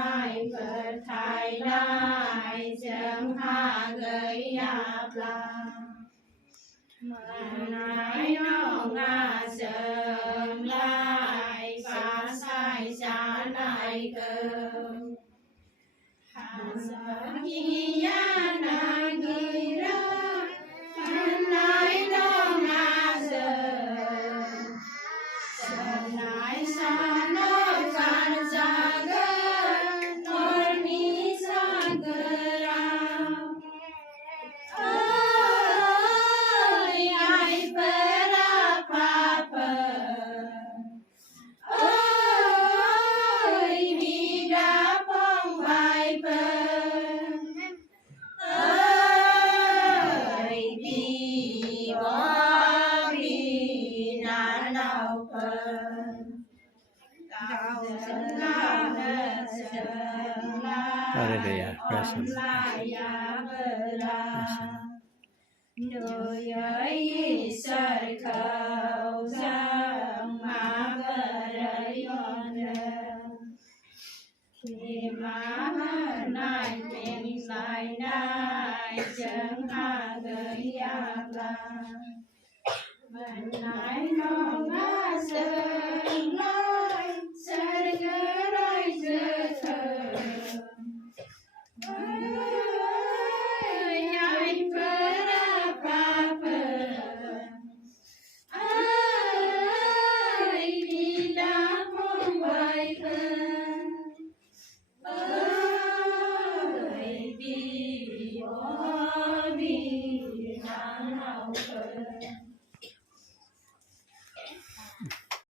nay Phật thải lại chẳng hạ gửi áp la mà nãy nó ngã sớm lại phá sai trả lại cơ hạ sở kỳ ya na kỳ ra hắn nãy nó ngã sớm sớm nãy xa nó phản ra cơ thôi ní xa cơ Hallelujah. Praise Him. Người ấy sợi khẩu giang mà vợ yon khi mà nai tìm lại nai chẳng hạ gửi áp la